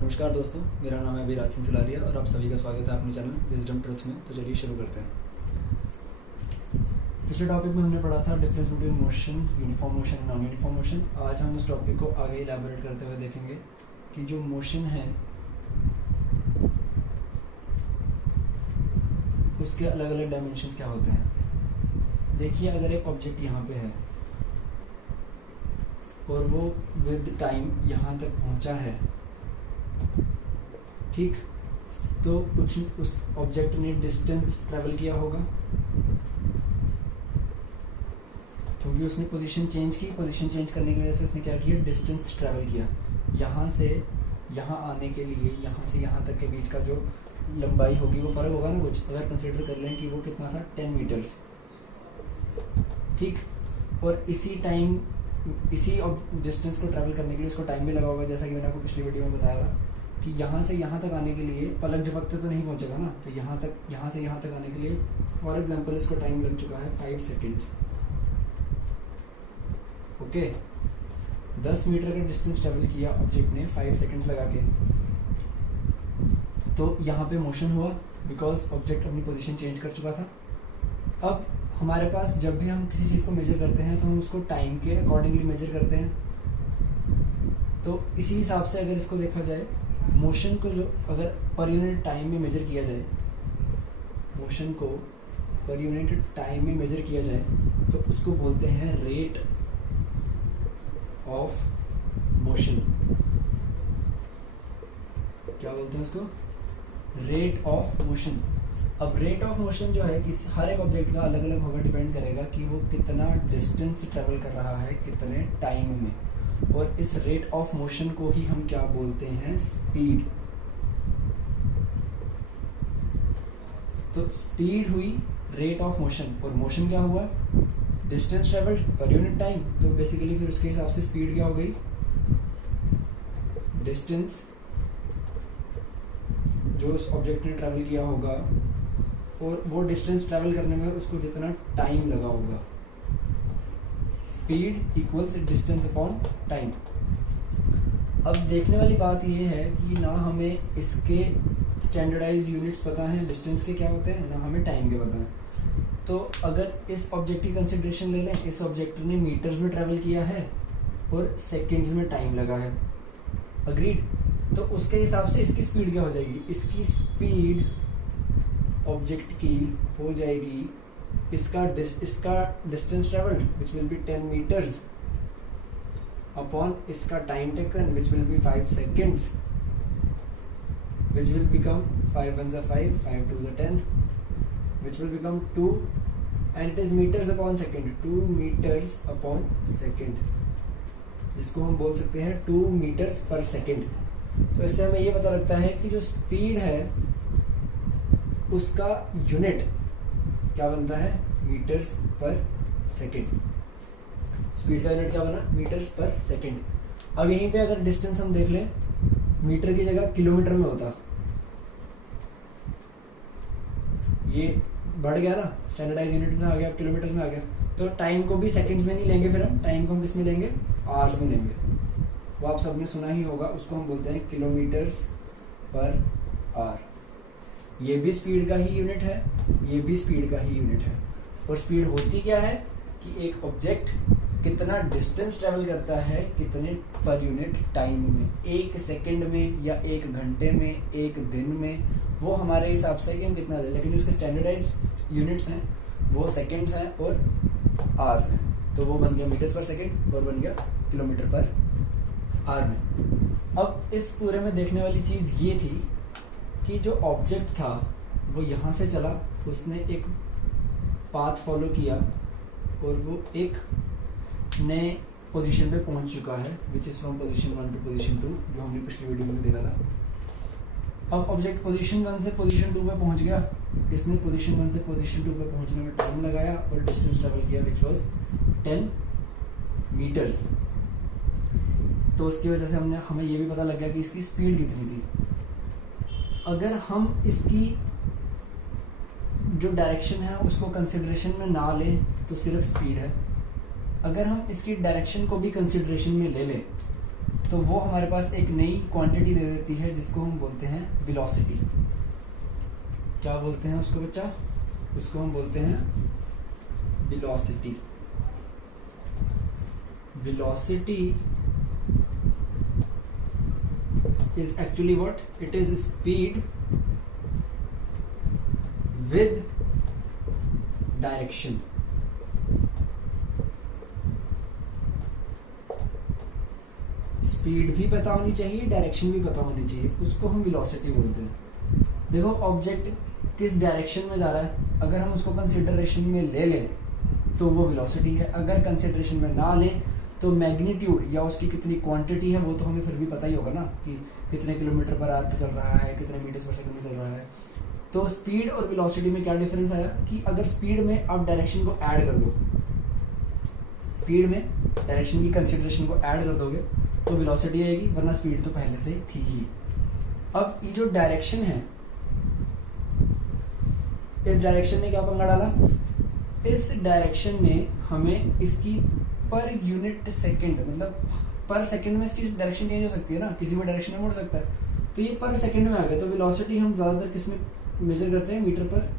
नमस्कार दोस्तों, मेरा नाम है अभिराज सिंह सलारिया और आप सभी का स्वागत है अपने चैनल विजडम ट्रुथ में। तो चलिए शुरू करते हैं। पिछले टॉपिक में हमने पढ़ा था difference between motion, uniform motion, non uniform motion. आज हम उस टॉपिक को आगे इलैबोरेट करते हुए देखेंगे कि जो मोशन है उसके अलग अलग डायमेंशंस क्या होते हैं। देखिए, अगर एक ऑब्जेक्ट यहाँ पे है और वो विद टाइम यहाँ तक पहुँचा है, ठीक, तो उस ऑब्जेक्ट ने डिस्टेंस ट्रेवल किया होगा क्योंकि उसने पोजीशन चेंज की। पोजीशन चेंज करने की वजह से उसने क्या किया, डिस्टेंस ट्रेवल किया। यहाँ से यहाँ आने के लिए यहाँ से यहाँ तक के बीच का जो लंबाई होगी वो फ़र्क होगा ना कुछ। अगर कंसिडर कर लें कि वो कितना था, 10 मीटर्स, ठीक। और इसी डिस्टेंस को ट्रैवल करने के लिए उसको टाइम भी लगा होगा, जैसा कि मैंने आपको पिछली वीडियो में बताया था कि यहाँ से यहाँ तक आने के लिए पलक झपकते तो नहीं पहुँचेगा ना। तो यहाँ से यहाँ तक आने के लिए फॉर एग्जांपल इसको टाइम लग चुका है 5 सेकेंड्स। ओके, 10 मीटर का डिस्टेंस ट्रेवल किया ऑब्जेक्ट ने 5 सेकेंड्स लगा के। तो यहाँ पे मोशन हुआ बिकॉज ऑब्जेक्ट अपनी पोजीशन चेंज कर चुका था। अब हमारे पास जब भी हम किसी चीज़ को मेजर करते हैं तो हम उसको टाइम के अकॉर्डिंगली मेजर करते हैं। तो इसी हिसाब से अगर इसको देखा जाए, मोशन को जो अगर पर यूनिट टाइम में मेजर किया जाए, मोशन को पर यूनिट टाइम में मेजर किया जाए तो उसको बोलते हैं रेट ऑफ मोशन। क्या बोलते हैं उसको? Rate of motion. अब रेट ऑफ मोशन जो है कि हर एक ऑब्जेक्ट का अलग अलग होगा, डिपेंड करेगा कि वो कितना डिस्टेंस ट्रेवल कर रहा है कितने टाइम में। और इस रेट ऑफ मोशन को ही हम क्या बोलते हैं, स्पीड। तो स्पीड हुई रेट ऑफ मोशन और मोशन क्या हुआ, distance travelled per unit time. तो बेसिकली फिर उसके हिसाब से स्पीड क्या हो गई, डिस्टेंस जो उस ऑब्जेक्ट ने ट्रेवल किया होगा और वो डिस्टेंस ट्रेवल करने में उसको जितना टाइम लगा होगा। Speed equals distance upon time. अब देखने वाली बात यह है कि ना हमें इसके स्टैंडर्डाइज यूनिट्स पता हैं डिस्टेंस के क्या होते हैं, ना हमें टाइम के पता हैं। तो अगर इस ऑब्जेक्ट की कंसिडरेशन ले लें, इस ऑब्जेक्ट ने मीटर्स में ट्रेवल किया है और सेकेंड्स में टाइम लगा है, अग्रीड। तो उसके हिसाब से इसकी स्पीड क्या हो जाएगी, इसकी स्पीड ऑब्जेक्ट की हो जाएगी इसका distance travelled which will be 10 metres upon इसका time taken which will be 5 seconds, which will become 5 1 5 5 2 10, which will become 2 and it is meters upon second, 2 meters upon second, जिसको हम बोल सकते हैं 2 meters per second। तो इससे हमें ये पता लगता है कि जो स्पीड है उसका यूनिट क्या बनता है, मीटर्स पर सेकेंड। स्पीड का यूनिट क्या बना, मीटर्स पर सेकेंड। अब यहीं पे अगर डिस्टेंस हम देख लें, मीटर की जगह किलोमीटर में होता, ये बढ़ गया ना, स्टैंडर्डाइज यूनिट में आ गया, किलोमीटर्स में आ गया। तो टाइम को भी सेकंड्स में नहीं लेंगे, फिर हम टाइम को हम किस में लेंगे, आवर्स में लेंगे। वो आप सबने सुना ही होगा, उसको हम बोलते हैं किलोमीटर्स पर आवर। ये भी स्पीड का ही यूनिट है, ये भी स्पीड का ही यूनिट है। और स्पीड होती क्या है कि एक ऑब्जेक्ट कितना डिस्टेंस ट्रेवल करता है कितने पर यूनिट टाइम में, 1 सेकेंड में या 1 घंटे में, 1 दिन में, वो हमारे हिसाब से कि हम कितना दें। लेकिन उसके स्टैंडर्डाइज यूनिट्स हैं वो सेकेंड्स हैं और आवर्स हैं। तो वो बन गया मीटर्स पर सेकेंड और बन गया किलोमीटर पर आवर में। अब इस पूरे में देखने वाली चीज़ ये थी कि जो ऑब्जेक्ट था वो यहाँ से चला, उसने एक पाथ फॉलो किया और वो एक नए पोजीशन पे पहुँच चुका है, which is from position 1 to position 2, जो हमने पिछली वीडियो में देखा था। अब ऑब्जेक्ट पोजीशन 1 से पोजीशन 2 पे पहुंच गया, इसने पोजीशन 1 से पोजीशन 2 पे पहुंचने में टाइम लगाया और डिस्टेंस ट्रेवल किया विच वाज 10 मीटर्स। तो उसकी वजह से हमें ये भी पता लग गया कि इसकी स्पीड कितनी थी। अगर हम इसकी जो डायरेक्शन है उसको कंसिडरेशन में ना लें तो सिर्फ स्पीड है। अगर हम इसकी डायरेक्शन को भी कंसिडरेशन में ले लें तो वो हमारे पास एक नई क्वांटिटी दे देती है जिसको हम बोलते हैं वेलोसिटी। क्या बोलते हैं उसको बच्चा? उसको हम बोलते हैं velocity. Velocity is actually what? It is speed with direction. Speed भी पता होनी चाहिए, डायरेक्शन भी पता होनी चाहिए, उसको हम वेलोसिटी बोलते हैं। देखो ऑब्जेक्ट किस डायरेक्शन में जा रहा है, अगर हम उसको कंसिडरेशन में ले लें तो वो वेलोसिटी है। अगर कंसिडरेशन में ना लें तो मैग्नीट्यूड या उसकी कितनी क्वांटिटी है वो तो हमें फिर भी पता ही होगा ना, कि कितने किलोमीटर पर आवर पे चल रहा है, कितने मीटर पर सेकंड में चल रहा है। तो स्पीड और वेलोसिटी में क्या डिफरेंस आया कि अगर स्पीड में आप डायरेक्शन को ऐड कर दो, स्पीड में डायरेक्शन की कंसिडरेशन को ऐड कर दोगे तो वेलोसिटी आएगी, वरना स्पीड तो पहले से थी ही। अब ये जो डायरेक्शन है, इस डायरेक्शन ने क्या पंगा डाला? इस डायरेक्शन ने हमें इसकी पर यूनिट सेकंड, मतलब पर सेकंड में इसकी डायरेक्शन चेंज हो सकती है ना, किसी भी डायरेक्शन में मुड़ सकता है, तो ये पर सेकंड में आ गया। तो वेलोसिटी हम ज़्यादातर किस में मेजर करते हैं? मीटर पर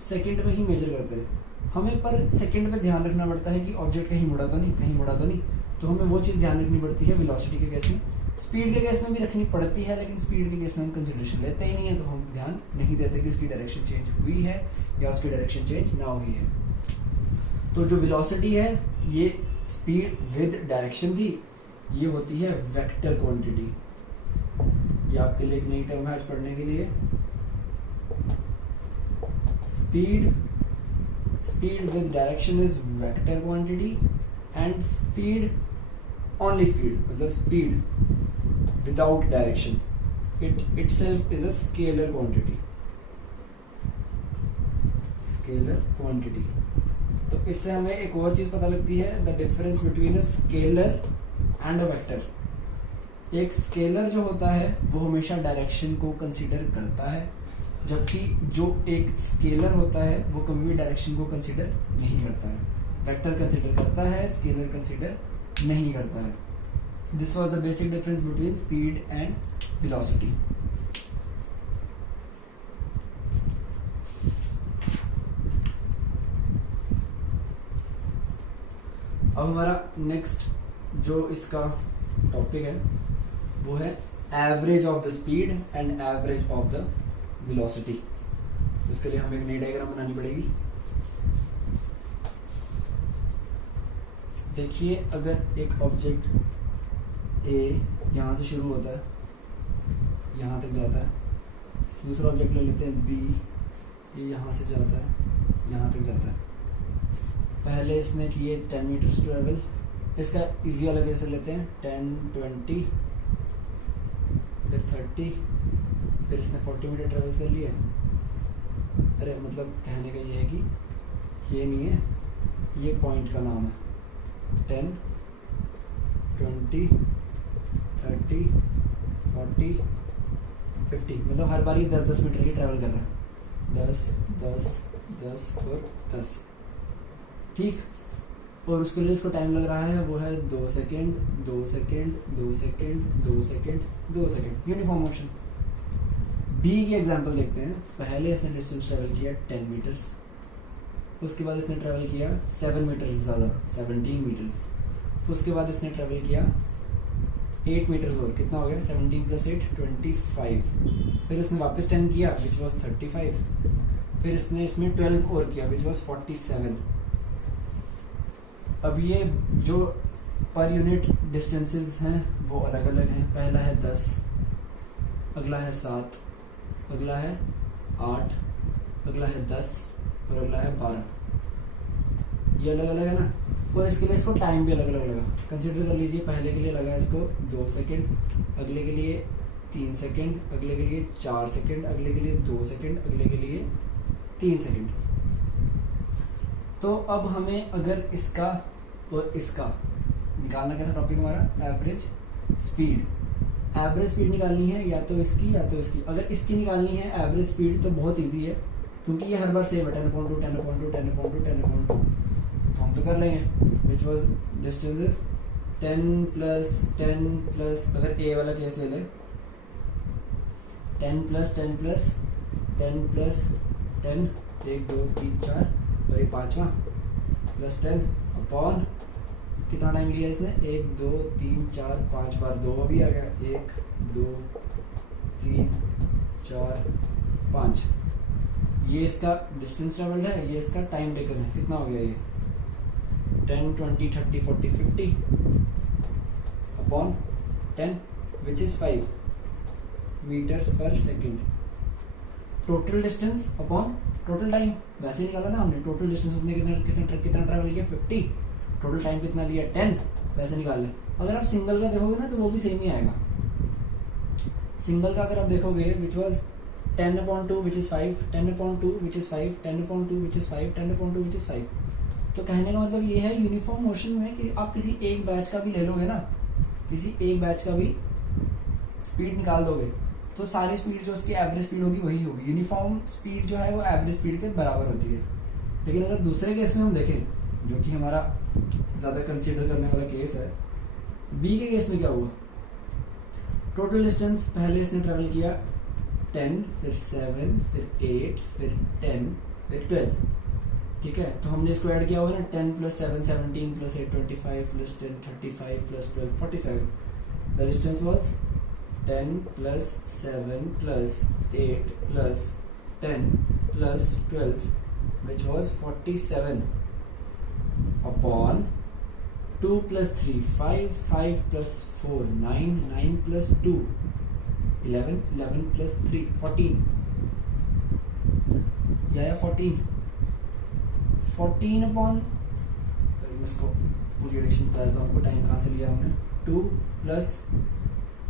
सेकंड में ही मेजर करते हैं। हमें पर सेकंड में ध्यान रखना पड़ता है कि ऑब्जेक्ट कहीं मुड़ा तो नहीं, कहीं मुड़ा तो नहीं, तो हमें वो चीज़ ध्यान रखनी पड़ती है वेलोसिटी के केस में। स्पीड के केस में भी रखनी पड़ती है, लेकिन स्पीड के केस में हम कंसिडरेशन लेते ही नहीं है, तो हम ध्यान नहीं देते कि उसकी डायरेक्शन चेंज हुई है या उसकी डायरेक्शन चेंज ना हुई है। तो जो वेलोसिटी है ये स्पीड विद डायरेक्शन थी, ये होती है वेक्टर क्वांटिटी। ये आपके लिए एक नई टर्म है आज पढ़ने के लिए। Speed with direction is vector quantity, and speed only speed, मतलब speed without direction, it itself is a scalar quantity. Scalar quantity. तो इससे हमें एक और चीज पता लगती है, the difference between a scalar and a vector. एक स्केलर जो होता है वो हमेशा डायरेक्शन को कंसीडर करता है, जबकि जो एक स्केलर होता है वो कभी भी डायरेक्शन को कंसीडर नहीं करता है। वेक्टर कंसीडर करता है, स्केलर कंसीडर नहीं करता है। This was the basic difference between speed and velocity. अब हमारा नेक्स्ट जो इसका टॉपिक है वो है average of the speed and average of the velocity. उसके लिए हमें एक नई डायग्राम बनानी पड़ेगी। देखिए, अगर एक ऑब्जेक्ट ए यहाँ से शुरू होता है, यहाँ तक जाता है, दूसरा ऑब्जेक्ट ले लेते हैं बी, ये यहाँ से जाता है, यहाँ तक जाता है। पहले इसने किए 10 मीटर्स ट्रेवल, इसका इजी वाला कैसे लेते हैं 10, 20, फिर 30, फिर इसने 40 मीटर ट्रेवल कर लिया। अरे मतलब कहने का ये है कि ये नहीं है, ये पॉइंट का नाम है। 10, 20, 30, 40, 50, मतलब हर बार ये 10-10 मीटर की ट्रेवल कर रहा है। 10, 10, 10 और 10, ठीक। और उसके लिए इसको टाइम लग रहा है वो है 2 second, 2 second, 2 second, 2 second, 2 second, uniform motion. B की एग्जांपल देखते हैं। पहले इसने डिस्टेंस ट्रेवल किया 10 मीटर्स, उसके बाद इसने ट्रेवल किया 7 मीटर से ज़्यादा, 17 मीटर्स। उसके बाद इसने ट्रेवल किया 8 मीटर्स और, कितना हो गया 17 + 8 25। फिर इसने वापस 10 किया विच वॉज 35। फिर इसने इसमें 12 और किया विच वॉज 47। अब ये जो पर यूनिट डिस्टेंसेस हैं वो अलग अलग हैं। पहला है 10, अगला है 7, अगला है 8, अगला है 10 और अगला है 12। ये अलग अलग है ना, और इसके लिए इसको टाइम भी अलग अलग लगा। कंसिडर कर लीजिए, पहले के लिए लगा इसको 2 सेकेंड, अगले के लिए 3 सेकेंड, अगले के लिए 4 सेकेंड, अगले के लिए 2 सेकेंड, अगले के लिए 3 सेकेंड। तो अब हमें अगर इसका और इसका निकालना, कैसा टॉपिक हमारा एवरेज स्पीड। एवरेज स्पीड निकालनी है या तो इसकी या तो इसकी। अगर इसकी निकालनी है एवरेज स्पीड तो बहुत इजी है, क्योंकि ये हर बार सेम है 10/2, 10/2, 10/2, 10/2। तो हम तो कर लेंगे। विच वॉज डिस्टेंस 10 प्लस अगर ए वाला केस ले ले, 10 प्लस 10 प्लस 10 प्लस 10, 1 2 3 4 और ये पाँचवा प्लस 10 अपॉन कितना टाइम लिया इसने, 1 2 3 4 5 बार 2 भी आ गया, 1 2 3 4 5। ये इसका डिस्टेंस ट्रेवल्ड है, ये इसका टाइम टेकन है। कितना हो गया ये 10 20 30 40 50 अपॉन 10 विच इज 5 मीटर्स पर second. Total distance upon total time वैसे निकाला ना हमने, टोटल डिस्टेंस उसने कितना ट्रैवल किया 50, टोटल टाइम कितना लिया 10, वैसे निकाल लें। अगर आप सिंगल का देखोगे ना तो वो भी सेम ही आएगा। सिंगल का अगर आप देखोगे which was 10/2 which is 5, 10/2 which is 5, 10/2 which is 5, 10/2 which is 5। तो कहने का मतलब ये है यूनिफॉर्म मोशन में कि आप किसी एक बैच का भी ले लोगे ना, किसी एक बैच का भी स्पीड निकाल दोगे तो सारी स्पीड जो उसकी एवरेज स्पीड होगी वही होगी। यूनिफॉर्म स्पीड जो है वो एवरेज स्पीड के बराबर होती है। लेकिन अगर दूसरे केस में हम देखें जो कि हमारा ज़्यादा कंसीडर करने वाला केस है, बी के केस में क्या हुआ, टोटल डिस्टेंस पहले इसने ट्रेवल किया 10 फिर 7 फिर 8 फिर 10 फिर 12, ठीक है। तो हमने इसको ऐड किया होगा ना 10 plus 7 17 plus 8 25 plus 10 35 plus 12 47। The distance was 10 plus 7 plus 8 plus 10 plus 12 which was 47 upon 2 plus 3 5 5 plus 4 9 9 plus 2 11 11 plus 3 14 या 14 अपॉन, मैं इसको पूरी एडिशन बता देता हूँ आपको, टाइम कहाँ से लिया हमने, 2 प्लस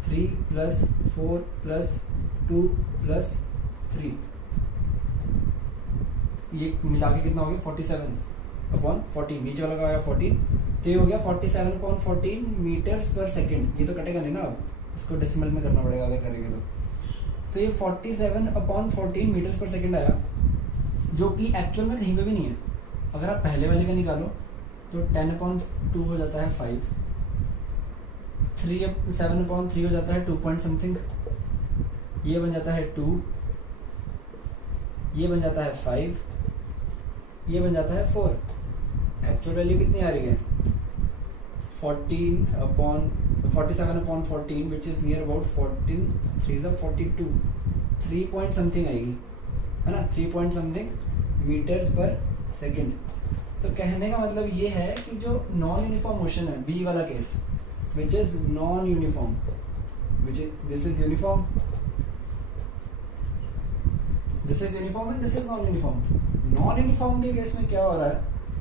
3 प्लस 4 प्लस 2 प्लस 3, ये मिला के कितना हो गया 47 अपॉन 14, नीचे वाला का आया 14, तो ये हो गया 47 अपॉन 14 मीटर्स पर सेकेंड। ये तो कटेगा नहीं ना, अब इसको डेसिमल में करना पड़ेगा अगर करेंगे तो ये 47 अपॉन 14 मीटर्स पर सेकेंड आया, जो कि एक्चुअल में कहीं पे भी नहीं है। अगर आप पहले वाले का निकालो तो 10/2 हो जाता है 5, 7/3 हो जाता है 2 पॉइंट समथिंग, ये बन जाता है 2, ये बन जाता है 5, ये बन जाता है 4। एक्चुअल वैल्यू कितनी आ रही है 47/14 which is near about 14 3 42, 3 point something आएगी, है ना, 3 पॉइंट समथिंग मीटर्स पर सेकेंड। तो कहने का मतलब ये है कि जो नॉन यूनिफॉर्म मोशन है, बी वाला case which is non uniform, which is this is uniform, this is uniform and this is non uniform. Non uniform के केस में क्या हो रहा है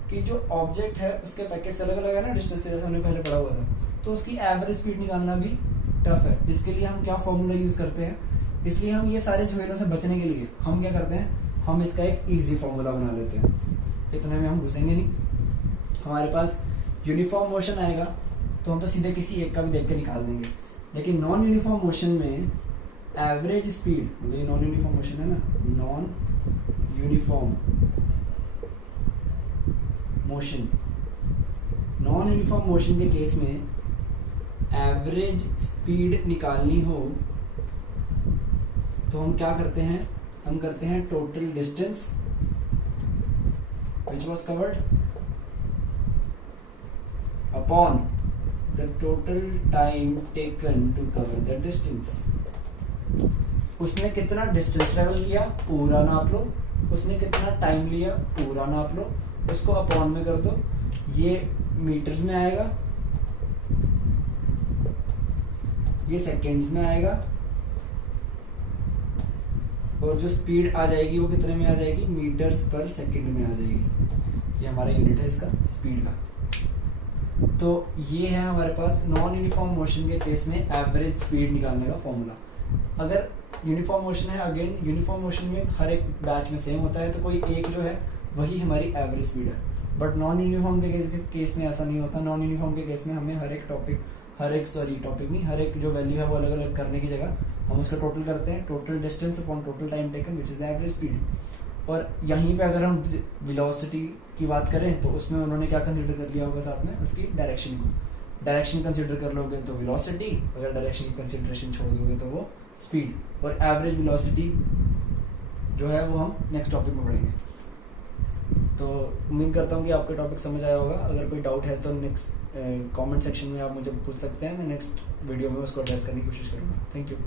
कि जो ऑब्जेक्ट है उसके पैकेट्स अलग अलग है ना डिस्टेंस के, जैसे हमने पहले पढ़ा हुआ था, तो उसकी एवरेज स्पीड निकालना भी टफ है, जिसके लिए हम क्या फॉर्मूला यूज करते हैं। इसलिए हम ये सारे झमेलों से बचने के लिए हम क्या करते हैं, हम इसका एक इजी फॉर्मूला बना लेते हैं। इतने में हम घुसेंगे नहीं, हमारे पास यूनिफॉर्म मोशन आएगा तो हम तो सीधे किसी एक का भी देख के निकाल देंगे। लेकिन नॉन यूनिफॉर्म मोशन में एवरेज स्पीड, मतलब ये नॉन यूनिफॉर्म मोशन है ना, non uniform motion, non uniform motion के केस में एवरेज स्पीड निकालनी हो तो हम क्या करते हैं, हम करते हैं total distance which was covered upon the total time taken to cover the distance। उसने कितना डिस्टेंस ट्रेवल किया पूरा नाप लो, उसने कितना टाइम लिया पूरा नाप लो, उसको अपॉन में कर दो, ये मीटर्स में आएगा, ये सेकेंड्स में आएगा, और जो स्पीड आ जाएगी वो कितने में आ जाएगी, मीटर्स पर सेकंड में आ जाएगी। ये हमारा यूनिट है इसका स्पीड का। तो ये है हमारे पास नॉन यूनिफॉर्म मोशन के केस में एवरेज स्पीड निकालने का फॉर्मूला। अगर यूनिफॉर्म मोशन है, अगेन यूनिफॉर्म मोशन में हर एक बैच में सेम होता है, तो कोई एक जो है वही हमारी एवरेज स्पीड है। बट नॉन यूनिफॉर्म के केस में ऐसा नहीं होता। नॉन यूनिफॉर्म के केस में हमें हर एक जो वैल्यू है वो अलग अलग करने की जगह हम उसका टोटल करते हैं, total distance upon total time taken which is average speed. और यहीं पे अगर हम वेलोसिटी की बात करें तो उसमें उन्होंने क्या कंसीडर कर लिया होगा साथ में, उसकी डायरेक्शन को। डायरेक्शन कंसिडर कर लोगे तो वेलोसिटी, अगर डायरेक्शन की कंसिडरेशन छोड़ दोगे तो वो स्पीड, और एवरेज वेलोसिटी जो है वो हम नेक्स्ट टॉपिक में पढ़ेंगे। तो उम्मीद करता हूँ कि आपको टॉपिक समझ आया होगा। अगर कोई डाउट है तो नेक्स्ट कमेंट सेक्शन में आप मुझे पूछ सकते हैं, मैं नेक्स्ट वीडियो में उसको एड्रेस करने की कोशिश करूँगा। Thank you.